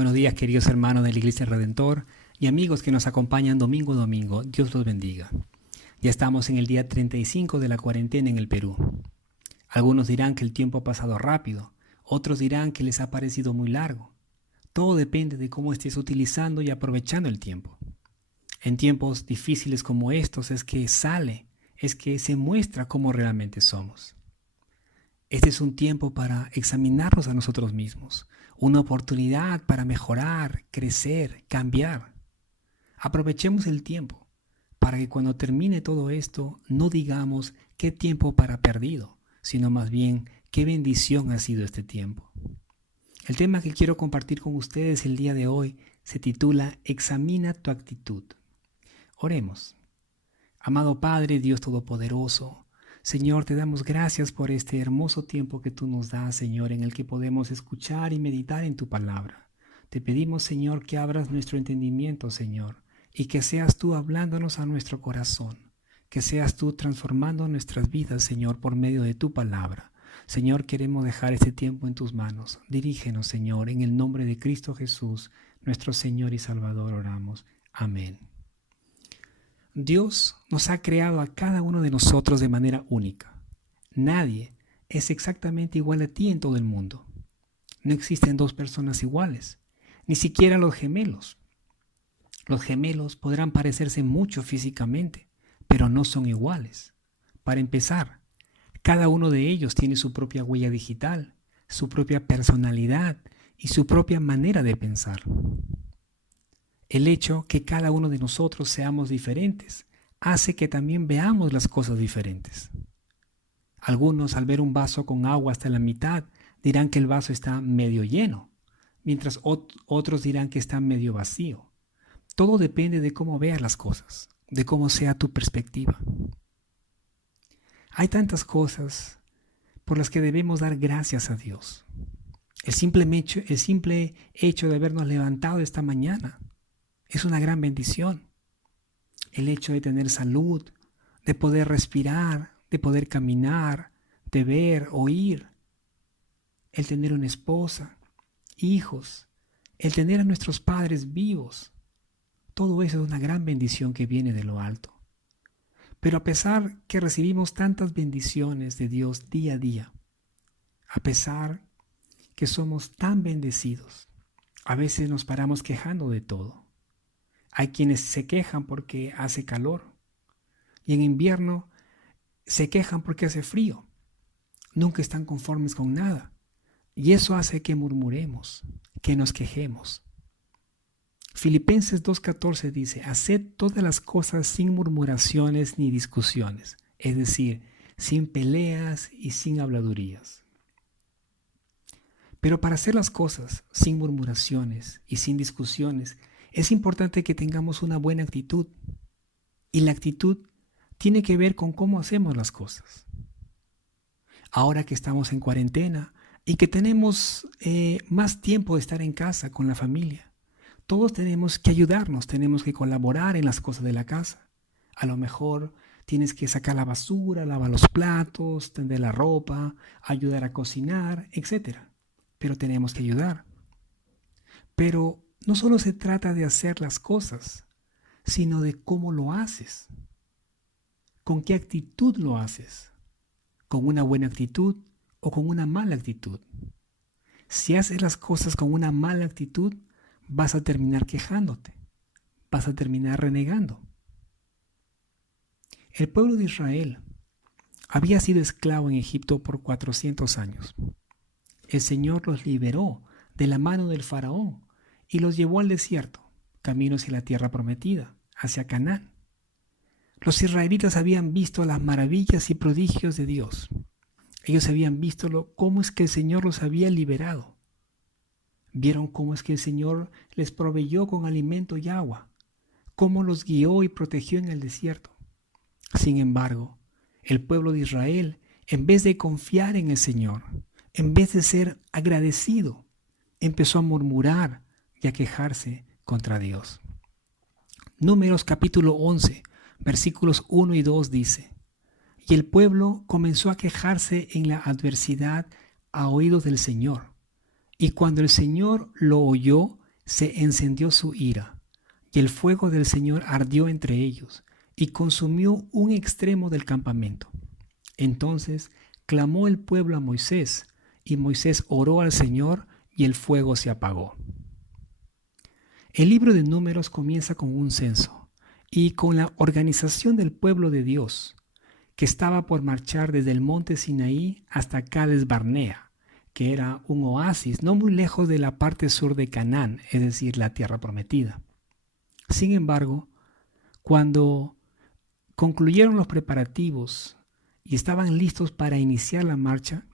Buenos días, queridos hermanos de la Iglesia Redentor y amigos que nos acompañan domingo a domingo. Dios los bendiga. Ya estamos en el día 35 de la cuarentena en el Perú. Algunos dirán que el tiempo ha pasado rápido, otros dirán que les ha parecido muy largo. Todo depende de cómo estés utilizando y aprovechando el tiempo. En tiempos difíciles como estos es que se muestra cómo realmente somos. Este es un tiempo para examinarnos a nosotros mismos, una oportunidad para mejorar, crecer, cambiar. Aprovechemos el tiempo para que cuando termine todo esto no digamos qué tiempo para perdido, sino más bien qué bendición ha sido este tiempo. El tema que quiero compartir con ustedes el día de hoy se titula Examina tu actitud. Oremos. Amado Padre, Dios Todopoderoso, Señor, te damos gracias por este hermoso tiempo que tú nos das, Señor, en el que podemos escuchar y meditar en tu palabra. Te pedimos, Señor, que abras nuestro entendimiento, Señor, y que seas tú hablándonos a nuestro corazón, que seas tú transformando nuestras vidas, Señor, por medio de tu palabra. Señor, queremos dejar este tiempo en tus manos. Dirígenos, Señor, en el nombre de Cristo Jesús, nuestro Señor y Salvador, oramos. Amén. Dios nos ha creado a cada uno de nosotros de manera única. Nadie es exactamente igual a ti en todo el mundo. No existen dos personas iguales, ni siquiera los gemelos. Los gemelos podrán parecerse mucho físicamente, pero no son iguales. Para empezar, cada uno de ellos tiene su propia huella digital, su propia personalidad y su propia manera de pensar. El hecho que cada uno de nosotros seamos diferentes hace que también veamos las cosas diferentes. Algunos, al ver un vaso con agua hasta la mitad, dirán que el vaso está medio lleno, mientras otros dirán que está medio vacío. Todo depende de cómo veas las cosas, de cómo sea tu perspectiva. Hay tantas cosas por las que debemos dar gracias a Dios. El simple hecho de habernos levantado esta mañana es una gran bendición. El hecho de tener salud, de poder respirar, de poder caminar, de ver, oír. El tener una esposa, hijos, el tener a nuestros padres vivos. Todo eso es una gran bendición que viene de lo alto. Pero a pesar que recibimos tantas bendiciones de Dios día a día, a pesar que somos tan bendecidos, a veces nos paramos quejando de todo. Hay quienes se quejan porque hace calor y en invierno se quejan porque hace frío. Nunca están conformes con nada y eso hace que murmuremos, que nos quejemos. Filipenses 2:14 dice, haced todas las cosas sin murmuraciones ni discusiones, es decir, sin peleas y sin habladurías. Pero para hacer las cosas sin murmuraciones y sin discusiones, es importante que tengamos una buena actitud. Y la actitud tiene que ver con cómo hacemos las cosas. Ahora que estamos en cuarentena y que tenemos más tiempo de estar en casa con la familia, todos tenemos que ayudarnos, tenemos que colaborar en las cosas de la casa. A lo mejor tienes que sacar la basura, lavar los platos, tender la ropa, ayudar a cocinar, etc. Pero tenemos que ayudar. Pero no solo se trata de hacer las cosas, sino de cómo lo haces. ¿Con qué actitud lo haces? ¿Con una buena actitud o con una mala actitud? Si haces las cosas con una mala actitud, vas a terminar quejándote, vas a terminar renegando. El pueblo de Israel había sido esclavo en Egipto por 400 años. El Señor los liberó de la mano del faraón y los llevó al desierto, camino hacia la tierra prometida, hacia Canaán. Los israelitas habían visto las maravillas y prodigios de Dios. Ellos habían visto cómo es que el Señor los había liberado. Vieron cómo es que el Señor les proveyó con alimento y agua, cómo los guió y protegió en el desierto. Sin embargo, el pueblo de Israel, en vez de confiar en el Señor, en vez de ser agradecido, empezó a murmurar y a quejarse contra Dios. Números capítulo 11, versículos 1 y 2 dice, y el pueblo comenzó a quejarse en la adversidad a oídos del Señor. Y cuando el Señor lo oyó, se encendió su ira, y el fuego del Señor ardió entre ellos, y consumió un extremo del campamento. Entonces clamó el pueblo a Moisés, y Moisés oró al Señor, y el fuego se apagó. El libro de Números comienza con un censo, y con la organización del pueblo de Dios, que estaba por marchar desde el monte Sinaí hasta Cades Barnea, que era un oasis no muy lejos de la parte sur de Canaán, es decir, la tierra prometida. Sin embargo, cuando concluyeron los preparativos y estaban listos para iniciar la marcha,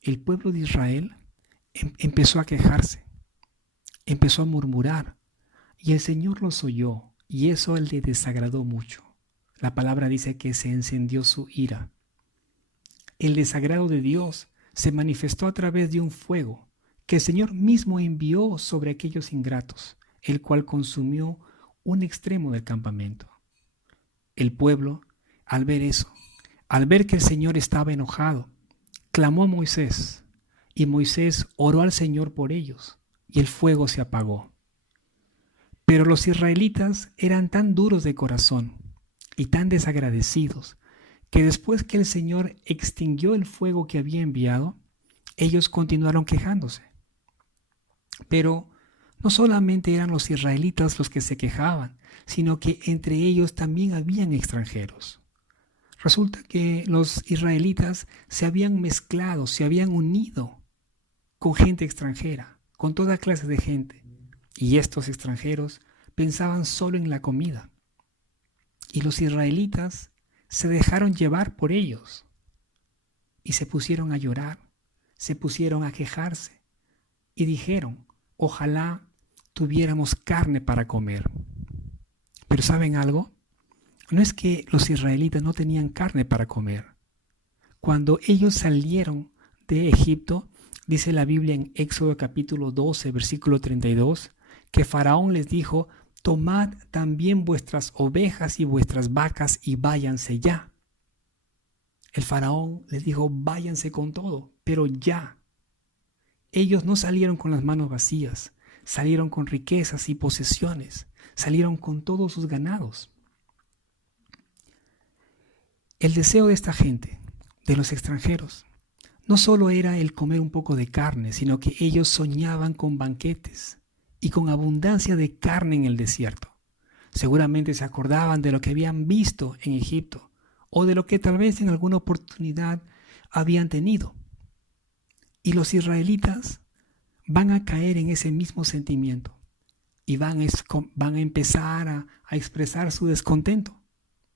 el pueblo de Israel empezó a quejarse, empezó a murmurar, y el Señor los oyó, y eso le desagradó mucho. La palabra dice que se encendió su ira. El desagrado de Dios se manifestó a través de un fuego que el Señor mismo envió sobre aquellos ingratos, el cual consumió un extremo del campamento. El pueblo, al ver eso, al ver que el Señor estaba enojado, clamó a Moisés, y Moisés oró al Señor por ellos, y el fuego se apagó. Pero los israelitas eran tan duros de corazón y tan desagradecidos que después que el Señor extinguió el fuego que había enviado, ellos continuaron quejándose. Pero no solamente eran los israelitas los que se quejaban, sino que entre ellos también habían extranjeros. Resulta que los israelitas se habían mezclado, se habían unido con gente extranjera, con toda clase de gente. Y estos extranjeros pensaban solo en la comida. Y los israelitas se dejaron llevar por ellos y se pusieron a llorar, se pusieron a quejarse y dijeron, ojalá tuviéramos carne para comer. Pero ¿saben algo? No es que los israelitas no tenían carne para comer. Cuando ellos salieron de Egipto, dice la Biblia en Éxodo capítulo 12, versículo 32, que Faraón les dijo, tomad también vuestras ovejas y vuestras vacas y váyanse ya. El faraón les dijo, váyanse con todo, pero ya. Ellos no salieron con las manos vacías, salieron con riquezas y posesiones, salieron con todos sus ganados. El deseo de esta gente, de los extranjeros, no solo era el comer un poco de carne, sino que ellos soñaban con banquetes y con abundancia de carne en el desierto. Seguramente se acordaban de lo que habían visto en Egipto o de lo que tal vez en alguna oportunidad habían tenido. Y los israelitas van a caer en ese mismo sentimiento y van a empezar a expresar su descontento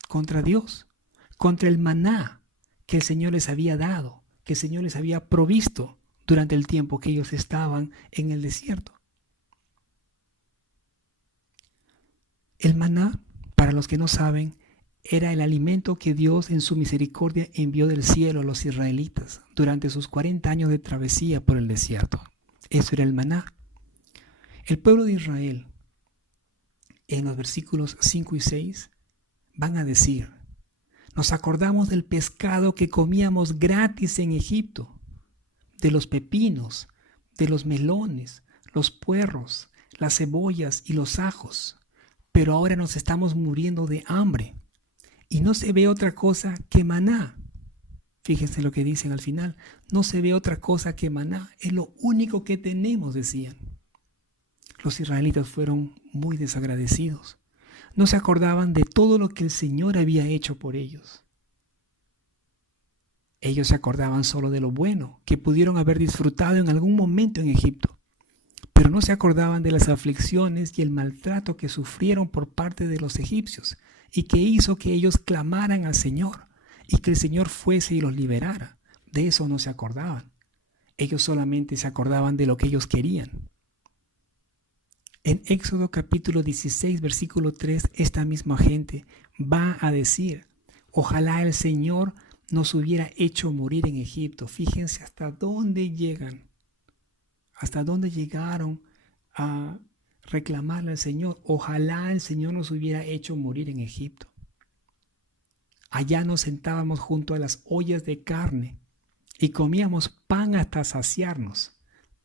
contra Dios, contra el maná que el Señor les había dado, que el Señor les había provisto durante el tiempo que ellos estaban en el desierto. El maná, para los que no saben, era el alimento que Dios en su misericordia envió del cielo a los israelitas durante sus 40 años de travesía por el desierto. Eso era el maná. El pueblo de Israel, en los versículos 5 y 6, van a decir, nos acordamos del pescado que comíamos gratis en Egipto, de los pepinos, de los melones, los puerros, las cebollas y los ajos, pero ahora nos estamos muriendo de hambre y no se ve otra cosa que maná. Fíjense lo que dicen al final, no se ve otra cosa que maná, es lo único que tenemos, decían. Los israelitas fueron muy desagradecidos. No se acordaban de todo lo que el Señor había hecho por ellos. Ellos se acordaban solo de lo bueno que pudieron haber disfrutado en algún momento en Egipto, pero no se acordaban de las aflicciones y el maltrato que sufrieron por parte de los egipcios y que hizo que ellos clamaran al Señor y que el Señor fuese y los liberara. De eso no se acordaban. Ellos solamente se acordaban de lo que ellos querían. En Éxodo capítulo 16, versículo 3, esta misma gente va a decir, ojalá el Señor nos hubiera hecho morir en Egipto. Fíjense hasta dónde llegan, hasta dónde llegaron a reclamarle al Señor. Ojalá el Señor nos hubiera hecho morir en Egipto. Allá nos sentábamos junto a las ollas de carne y comíamos pan hasta saciarnos.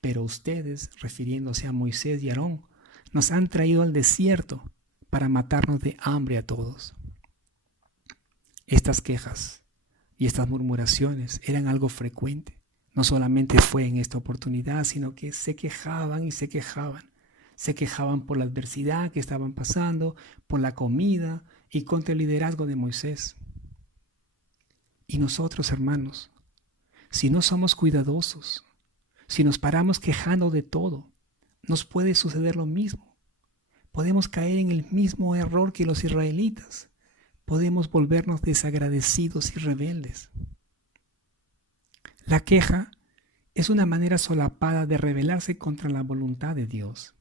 Pero ustedes, refiriéndose a Moisés y Aarón, Nos han traído al desierto para matarnos de hambre a todos. Estas quejas y estas murmuraciones eran algo frecuente. No solamente fue en esta oportunidad, sino que se quejaban y se quejaban. Se quejaban por la adversidad que estaban pasando, por la comida y contra el liderazgo de Moisés. Y nosotros, hermanos, si no somos cuidadosos, si nos paramos quejando de todo, nos puede suceder lo mismo. Podemos caer en el mismo error que los israelitas. Podemos volvernos desagradecidos y rebeldes. La queja es una manera solapada de rebelarse contra la voluntad de Dios.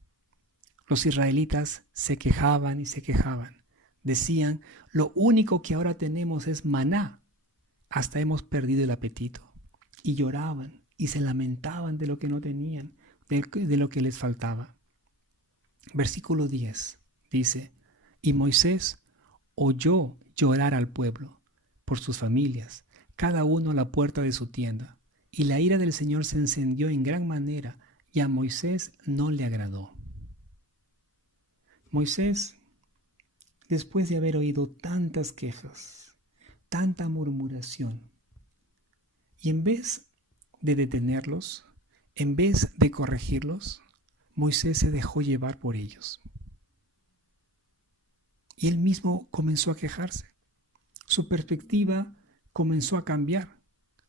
Los israelitas se quejaban y se quejaban. Decían, lo único que ahora tenemos es maná. Hasta hemos perdido el apetito. Y lloraban y se lamentaban de lo que no tenían, de lo que les faltaba. Versículo 10 dice, y Moisés oyó llorar al pueblo por sus familias, cada uno a la puerta de su tienda. Y la ira del Señor se encendió en gran manera, y a Moisés no le agradó. Moisés, después de haber oído tantas quejas, tanta murmuración, y en vez de detenerlos, en vez de corregirlos, Moisés se dejó llevar por ellos. Y él mismo comenzó a quejarse. Su perspectiva comenzó a cambiar,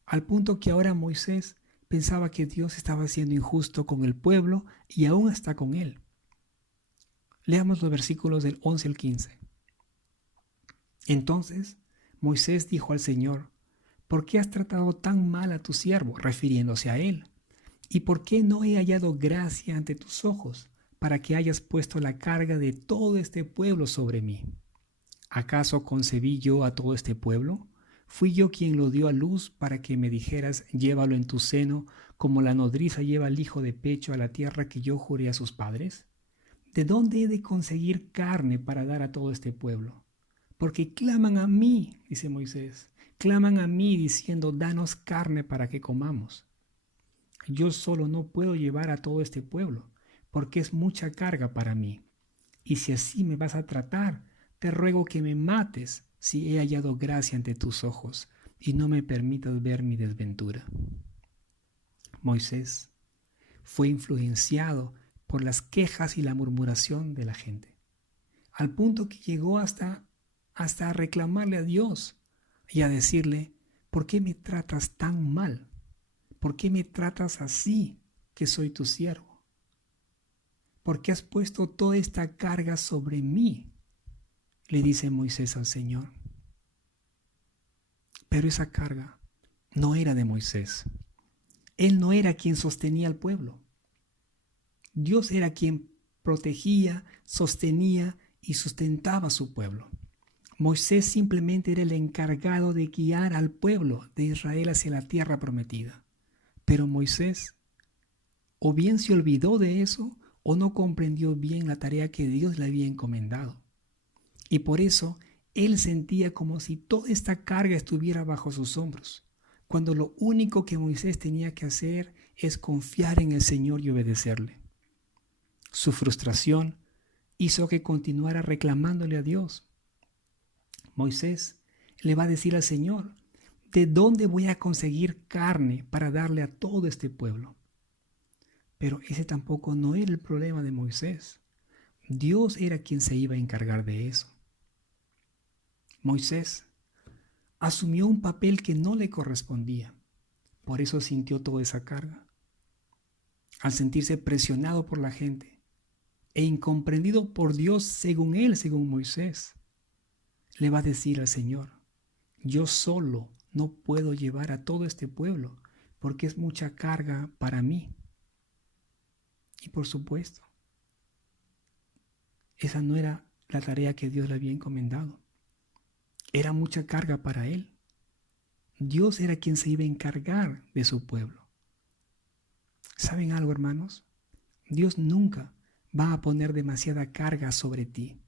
al punto que ahora Moisés pensaba que Dios estaba siendo injusto con el pueblo y aún hasta con él. Leamos los versículos del 11 al 15. Entonces Moisés dijo al Señor, ¿por qué has tratado tan mal a tu siervo? Refiriéndose a él. ¿Y por qué no he hallado gracia ante tus ojos para que hayas puesto la carga de todo este pueblo sobre mí? ¿Acaso concebí yo a todo este pueblo? ¿Fui yo quien lo dio a luz para que me dijeras, llévalo en tu seno, como la nodriza lleva al hijo de pecho a la tierra que yo juré a sus padres? ¿De dónde he de conseguir carne para dar a todo este pueblo? Porque claman a mí, dice Moisés, claman a mí diciendo, danos carne para que comamos. Yo solo no puedo llevar a todo este pueblo, porque es mucha carga para mí. Y si así me vas a tratar, te ruego que me mates si he hallado gracia ante tus ojos y no me permitas ver mi desventura. Moisés fue influenciado por las quejas y la murmuración de la gente, al punto que llegó hasta a reclamarle a Dios y a decirle, ¿por qué me tratas tan mal? ¿Por qué me tratas así, que soy tu siervo? ¿Por qué has puesto toda esta carga sobre mí? Le dice Moisés al Señor. Pero esa carga no era de Moisés. Él no era quien sostenía al pueblo. Dios era quien protegía, sostenía y sustentaba a su pueblo. Moisés simplemente era el encargado de guiar al pueblo de Israel hacia la tierra prometida. Pero Moisés o bien se olvidó de eso o no comprendió bien la tarea que Dios le había encomendado. Y por eso él sentía como si toda esta carga estuviera bajo sus hombros, cuando lo único que Moisés tenía que hacer es confiar en el Señor y obedecerle. Su frustración hizo que continuara reclamándole a Dios. Moisés le va a decir al Señor, ¿de dónde voy a conseguir carne para darle a todo este pueblo? Pero ese tampoco no era el problema de Moisés. Dios era quien se iba a encargar de eso. Moisés asumió un papel que no le correspondía. Por eso sintió toda esa carga. Al sentirse presionado por la gente e incomprendido por Dios según él, según Moisés, le va a decir al Señor, yo solo no puedo llevar a todo este pueblo porque es mucha carga para mí. Y por supuesto, esa no era la tarea que Dios le había encomendado. Era mucha carga para él. Dios era quien se iba a encargar de su pueblo. ¿Saben algo, hermanos? Dios nunca va a poner demasiada carga sobre ti.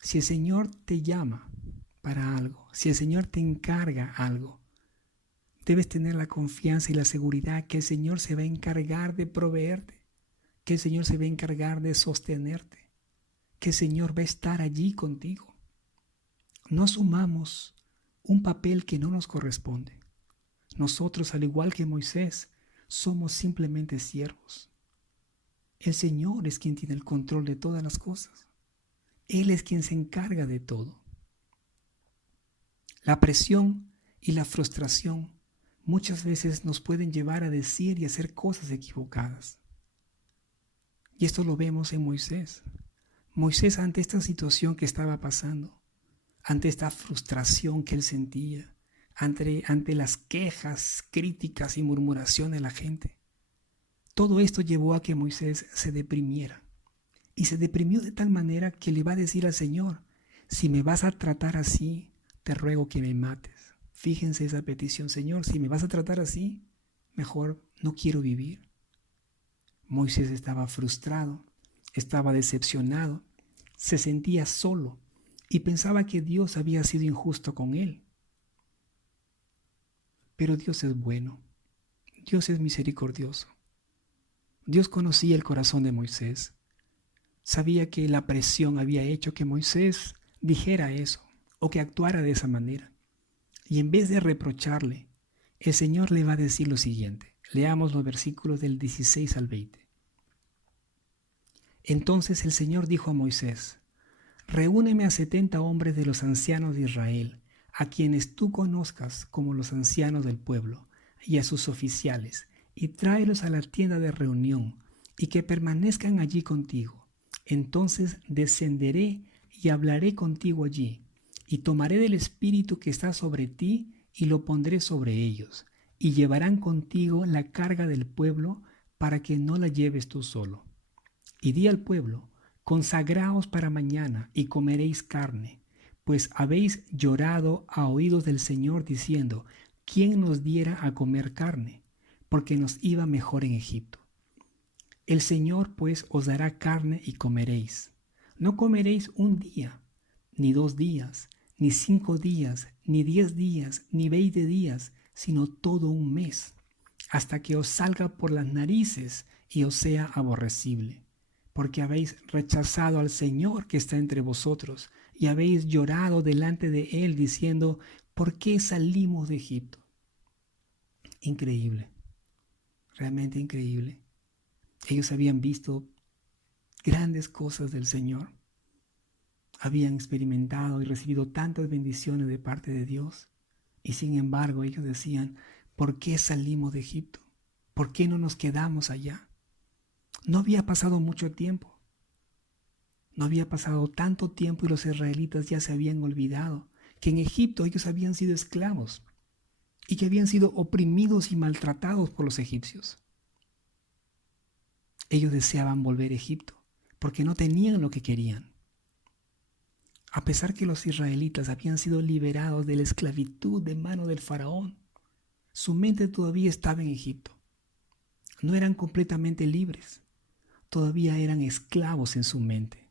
Si el Señor te llama para algo, si el Señor te encarga algo, debes tener la confianza y la seguridad que el Señor se va a encargar de proveerte, que el Señor se va a encargar de sostenerte, que el Señor va a estar allí contigo. No asumamos un papel que no nos corresponde. Nosotros, al igual que Moisés, somos simplemente siervos. El Señor es quien tiene el control de todas las cosas. Él es quien se encarga de todo. La presión y la frustración muchas veces nos pueden llevar a decir y hacer cosas equivocadas. Y esto lo vemos en Moisés. Moisés, ante esta situación que estaba pasando, ante esta frustración que él sentía, ante las quejas, críticas y murmuración de la gente, todo esto llevó a que Moisés se deprimiera. Y se deprimió de tal manera que le va a decir al Señor: si me vas a tratar así, te ruego que me mates. Fíjense esa petición: Señor, si me vas a tratar así, mejor no quiero vivir. Moisés estaba frustrado, estaba decepcionado, se sentía solo y pensaba que Dios había sido injusto con él. Pero Dios es bueno, Dios es misericordioso. Dios conocía el corazón de Moisés. Sabía que la presión había hecho que Moisés dijera eso o que actuara de esa manera. Y en vez de reprocharle, el Señor le va a decir lo siguiente. Leamos los versículos del 16 al 20. Entonces el Señor dijo a Moisés: reúneme a 70 hombres de los ancianos de Israel, a quienes tú conozcas como los ancianos del pueblo, y a sus oficiales, y tráelos a la tienda de reunión, y que permanezcan allí contigo. Entonces descenderé y hablaré contigo allí, y tomaré del espíritu que está sobre ti y lo pondré sobre ellos, y llevarán contigo la carga del pueblo para que no la lleves tú solo. Y di al pueblo: consagraos para mañana y comeréis carne, pues habéis llorado a oídos del Señor diciendo: ¿quién nos diera a comer carne? Porque nos iba mejor en Egipto. El Señor pues os dará carne y comeréis. No comeréis un día, ni 2 días, ni 5 días, ni 10 días, ni 20 días, sino todo un mes, hasta que os salga por las narices y os sea aborrecible. Porque habéis rechazado al Señor que está entre vosotros, y habéis llorado delante de Él, diciendo: ¿por qué salimos de Egipto? Increíble, realmente increíble. Ellos habían visto grandes cosas del Señor, habían experimentado y recibido tantas bendiciones de parte de Dios, y sin embargo ellos decían: ¿por qué salimos de Egipto? ¿Por qué no nos quedamos allá? No había pasado mucho tiempo. No había pasado tanto tiempo y los israelitas ya se habían olvidado que en Egipto ellos habían sido esclavos y que habían sido oprimidos y maltratados por los egipcios. Ellos deseaban volver a Egipto porque no tenían lo que querían. A pesar que los israelitas habían sido liberados de la esclavitud de mano del faraón, su mente todavía estaba en Egipto. No eran completamente libres. Todavía eran esclavos en su mente.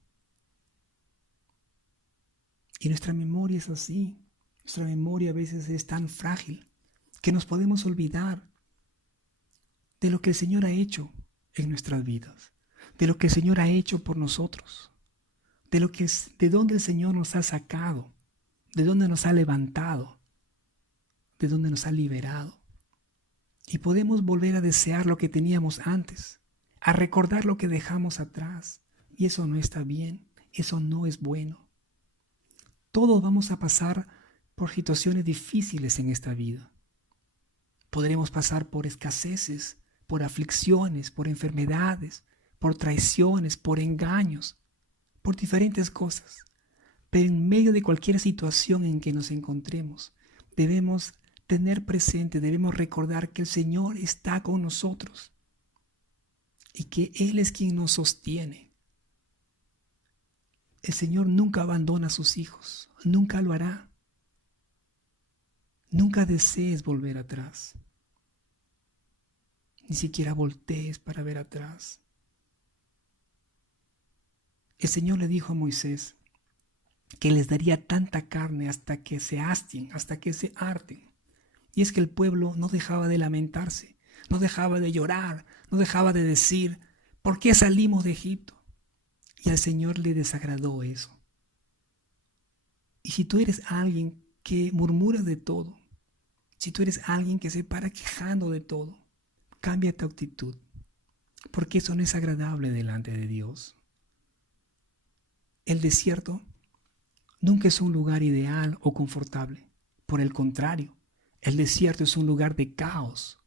Y nuestra memoria es así. Nuestra memoria a veces es tan frágil que nos podemos olvidar de lo que el Señor ha hecho en nuestras vidas, de lo que el Señor ha hecho por nosotros, de dónde el Señor nos ha sacado, de dónde nos ha levantado, de dónde nos ha liberado. Y podemos volver a desear lo que teníamos antes, a recordar lo que dejamos atrás. Y eso no está bien, eso no es bueno. Todos vamos a pasar por situaciones difíciles en esta vida. Podremos pasar por escaseces, por aflicciones, por enfermedades, por traiciones, por engaños, por diferentes cosas. Pero en medio de cualquier situación en que nos encontremos, debemos tener presente, debemos recordar que el Señor está con nosotros y que Él es quien nos sostiene. El Señor nunca abandona a sus hijos, nunca lo hará. Nunca desees volver atrás. Ni siquiera voltees para ver atrás. El Señor le dijo a Moisés que les daría tanta carne hasta que se hastien, hasta que se harten. Y es que el pueblo no dejaba de lamentarse, no dejaba de llorar, no dejaba de decir: ¿Por qué salimos de Egipto? Y al Señor le desagradó eso. Y si tú eres alguien que murmura de todo, si tú eres alguien que se para quejando de todo, cambia tu actitud, porque eso no es agradable delante de Dios. El desierto nunca es un lugar ideal o confortable. Por el contrario, el desierto es un lugar de caos,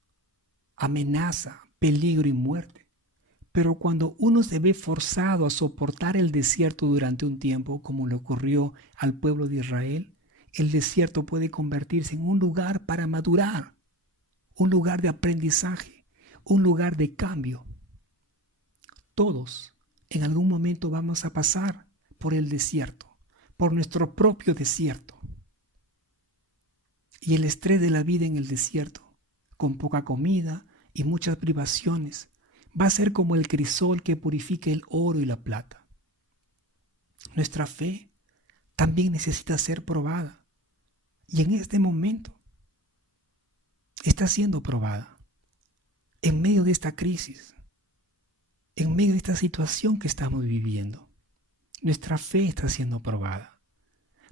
amenaza, peligro y muerte. Pero cuando uno se ve forzado a soportar el desierto durante un tiempo, como le ocurrió al pueblo de Israel, el desierto puede convertirse en un lugar para madurar, un lugar de aprendizaje, un lugar de cambio. Todos en algún momento vamos a pasar por el desierto, por nuestro propio desierto. Y el estrés de la vida en el desierto, con poca comida y muchas privaciones, va a ser como el crisol que purifica el oro y la plata. Nuestra fe también necesita ser probada. Y en este momento está siendo probada. En medio de esta crisis, en medio de esta situación que estamos viviendo, nuestra fe está siendo probada.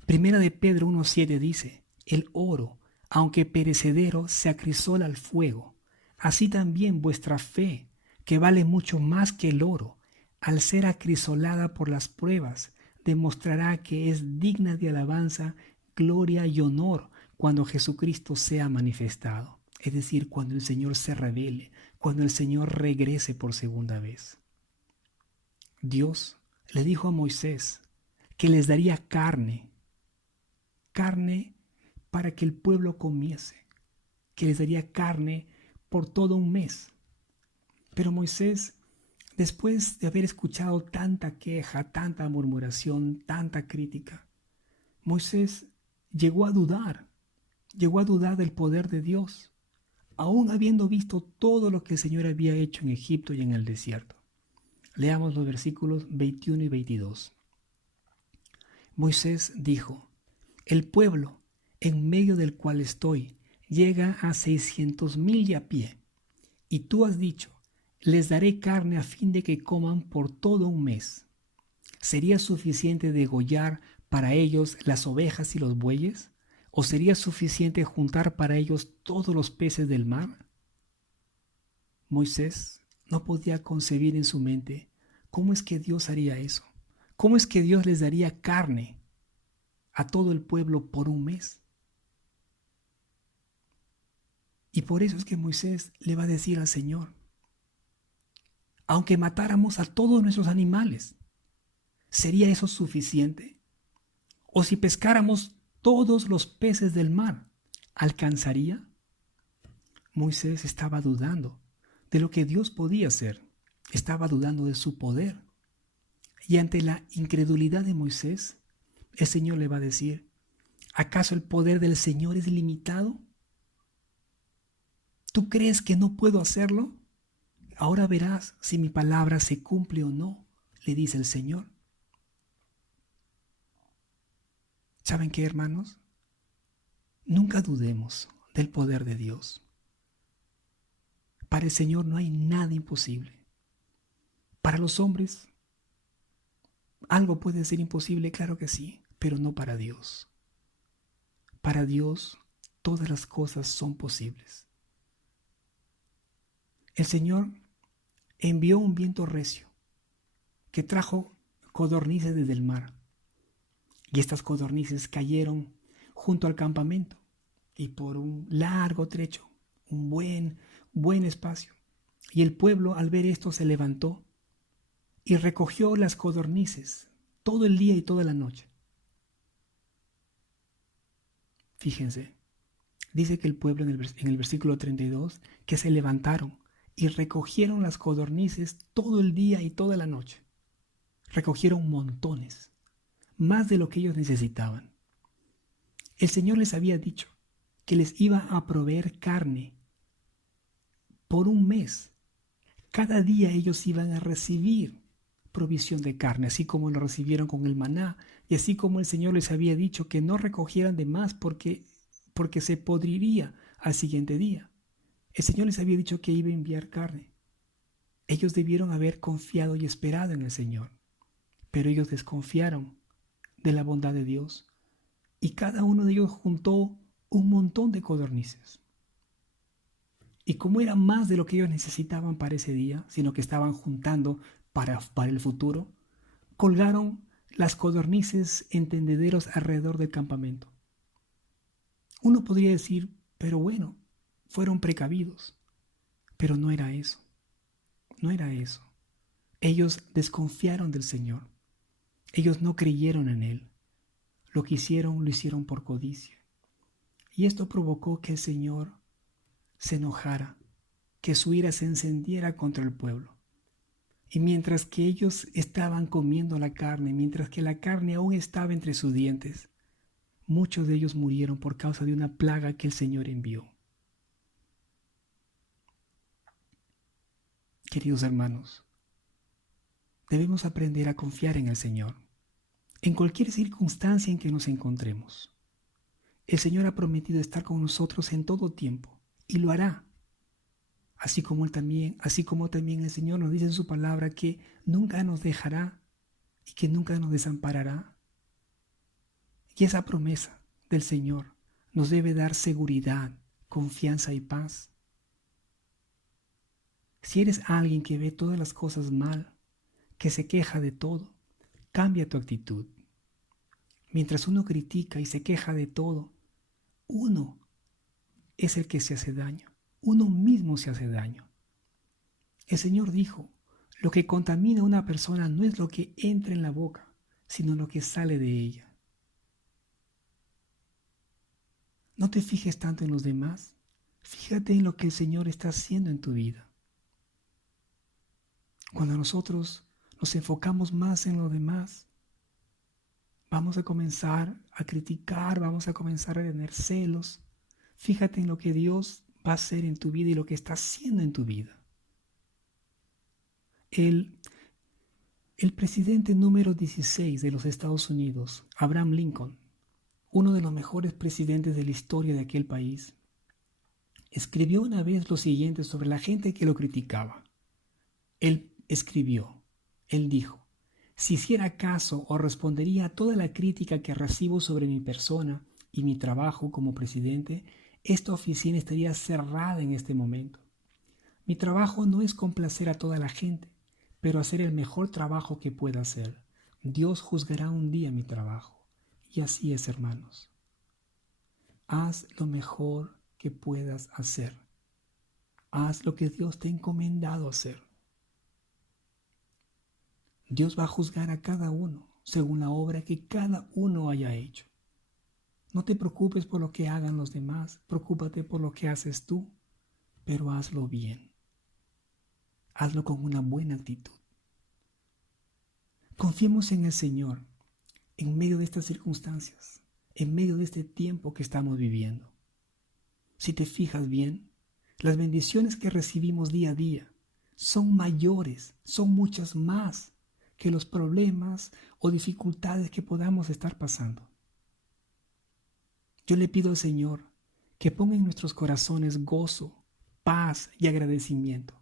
Primera de Pedro 1:7 dice, el oro, aunque perecedero, se acrisola al fuego. Así también vuestra fe, que vale mucho más que el oro, al ser acrisolada por las pruebas, demostrará que es digna de alabanza, gloria y honor cuando Jesucristo sea manifestado. Es decir, cuando el Señor se revele, cuando el Señor regrese por segunda vez. Dios le dijo a Moisés que les daría carne para que el pueblo comiese, que les daría carne por todo un mes. Pero Moisés, después de haber escuchado tanta queja, tanta murmuración, tanta crítica, Moisés llegó a dudar del poder de Dios, aún habiendo visto todo lo que el Señor había hecho en Egipto y en el desierto. Leamos los versículos 21 y 22. Moisés dijo, el pueblo en medio del cual estoy llega a 600,000 y a pie, y tú has dicho, les daré carne a fin de que coman por todo un mes. ¿Sería suficiente degollar para ellos las ovejas y los bueyes? ¿O sería suficiente juntar para ellos todos los peces del mar? Moisés no podía concebir en su mente cómo es que Dios haría eso. ¿Cómo es que Dios les daría carne a todo el pueblo por un mes? Y por eso es que Moisés le va a decir al Señor, aunque matáramos a todos nuestros animales, ¿sería eso suficiente? ¿O si pescáramos todos los peces del mar, alcanzaría? Moisés estaba dudando de lo que Dios podía hacer, estaba dudando de su poder. Y ante la incredulidad de Moisés, el Señor le va a decir, ¿acaso el poder del Señor es limitado? ¿Tú crees que no puedo hacerlo? Ahora verás si mi palabra se cumple o no, le dice el Señor. ¿Saben qué, hermanos? Nunca dudemos del poder de Dios. Para el Señor no hay nada imposible. Para los hombres, algo puede ser imposible, claro que sí, pero no para Dios. Para Dios, todas las cosas son posibles. El Señor envió un viento recio que trajo codornices desde el mar. Y estas codornices cayeron junto al campamento y por un largo trecho, un buen espacio. Y el pueblo al ver esto se levantó y recogió las codornices todo el día y toda la noche. Fíjense, dice que el pueblo en el versículo 32 que se levantaron y recogieron las codornices todo el día y toda la noche. Recogieron montones, más de lo que ellos necesitaban. El Señor les había dicho que les iba a proveer carne por un mes. Cada día ellos iban a recibir provisión de carne, así como lo recibieron con el maná, y así como el Señor les había dicho que no recogieran de más porque se podriría al siguiente día. El Señor les había dicho que iba a enviar carne. Ellos debieron haber confiado y esperado en el Señor, pero ellos desconfiaron de la bondad de Dios y cada uno de ellos juntó un montón de codornices. Y como era más de lo que ellos necesitaban para ese día, sino que estaban juntando para el futuro, colgaron las codornices en tendederos alrededor del campamento. Uno podría decir, pero bueno, fueron precavidos. Pero no era eso, no era eso. Ellos desconfiaron del Señor. Ellos no creyeron en Él. Lo que hicieron, lo hicieron por codicia. Y esto provocó que el Señor se enojara, que su ira se encendiera contra el pueblo. Y mientras que ellos estaban comiendo la carne, mientras que la carne aún estaba entre sus dientes, muchos de ellos murieron por causa de una plaga que el Señor envió. Queridos hermanos, debemos aprender a confiar en el Señor, en cualquier circunstancia en que nos encontremos. El Señor ha prometido estar con nosotros en todo tiempo y lo hará. Así como también el Señor nos dice en su palabra que nunca nos dejará y que nunca nos desamparará. Y esa promesa del Señor nos debe dar seguridad, confianza y paz. Si eres alguien que ve todas las cosas mal, que se queja de todo, cambia tu actitud. Mientras uno critica y se queja de todo, uno es el que se hace daño. Uno mismo se hace daño. El Señor dijo, lo que contamina a una persona no es lo que entra en la boca, sino lo que sale de ella. No te fijes tanto en los demás, fíjate en lo que el Señor está haciendo en tu vida. Cuando nosotros nos enfocamos más en lo demás, vamos a comenzar a criticar, vamos a comenzar a tener celos. Fíjate en lo que Dios va a hacer en tu vida y lo que está haciendo en tu vida. El presidente número 16 de los Estados Unidos, Abraham Lincoln, uno de los mejores presidentes de la historia de aquel país, escribió una vez lo siguiente sobre la gente que lo criticaba. Él dijo, si hiciera caso o respondería a toda la crítica que recibo sobre mi persona y mi trabajo como presidente, esta oficina estaría cerrada en este momento. Mi trabajo no es complacer a toda la gente, pero hacer el mejor trabajo que pueda hacer. Dios juzgará un día mi trabajo. Y así es, hermanos. Haz lo mejor que puedas hacer. Haz lo que Dios te ha encomendado hacer. Dios va a juzgar a cada uno según la obra que cada uno haya hecho. No te preocupes por lo que hagan los demás, preocúpate por lo que haces tú, pero hazlo bien. Hazlo con una buena actitud. Confiemos en el Señor en medio de estas circunstancias, en medio de este tiempo que estamos viviendo. Si te fijas bien, las bendiciones que recibimos día a día son mayores, son muchas más que los problemas o dificultades que podamos estar pasando. Yo le pido al Señor que ponga en nuestros corazones gozo, paz y agradecimiento.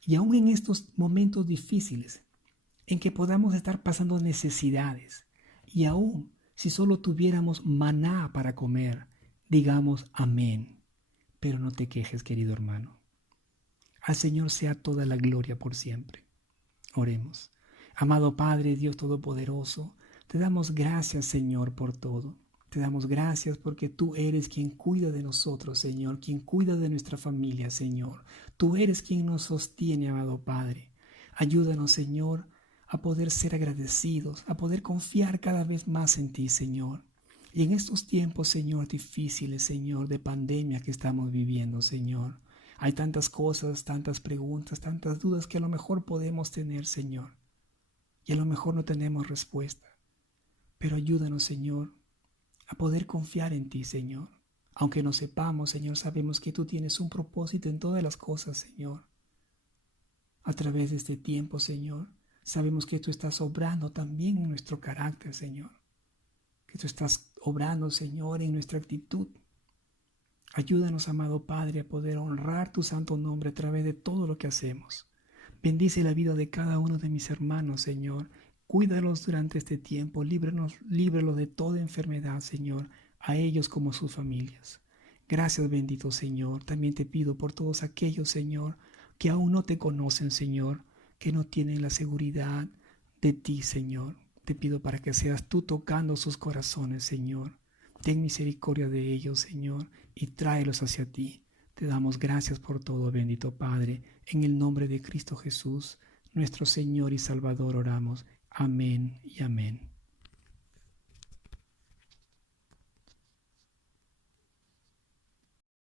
Y aún en estos momentos difíciles, en que podamos estar pasando necesidades, y aún si solo tuviéramos maná para comer, digamos amén. Pero no te quejes, querido hermano. Al Señor sea toda la gloria por siempre. Oremos. Amado Padre, Dios Todopoderoso, te damos gracias, Señor, por todo. Te damos gracias porque tú eres quien cuida de nosotros, Señor, quien cuida de nuestra familia, Señor. Tú eres quien nos sostiene, amado Padre. Ayúdanos, Señor, a poder ser agradecidos, a poder confiar cada vez más en ti, Señor. Y en estos tiempos, Señor, difíciles, Señor, de pandemia que estamos viviendo, Señor, hay tantas cosas, tantas preguntas, tantas dudas que a lo mejor podemos tener, Señor. Y a lo mejor no tenemos respuesta. Pero ayúdanos, Señor, a poder confiar en ti, Señor. Aunque no sepamos, Señor, sabemos que tú tienes un propósito en todas las cosas, Señor. A través de este tiempo, Señor, sabemos que tú estás obrando también en nuestro carácter, Señor. Que tú estás obrando, Señor, en nuestra actitud. Ayúdanos, amado Padre, a poder honrar tu santo nombre a través de todo lo que hacemos. Bendice la vida de cada uno de mis hermanos, Señor. Cuídalos durante este tiempo. Líbralos de toda enfermedad, Señor, a ellos como a sus familias. Gracias, bendito Señor. También te pido por todos aquellos, Señor, que aún no te conocen, Señor, que no tienen la seguridad de ti, Señor. Te pido para que seas tú tocando sus corazones, Señor. Ten misericordia de ellos, Señor, y tráelos hacia ti. Te damos gracias por todo, bendito Padre. En el nombre de Cristo Jesús, nuestro Señor y Salvador, oramos. Amén y amén.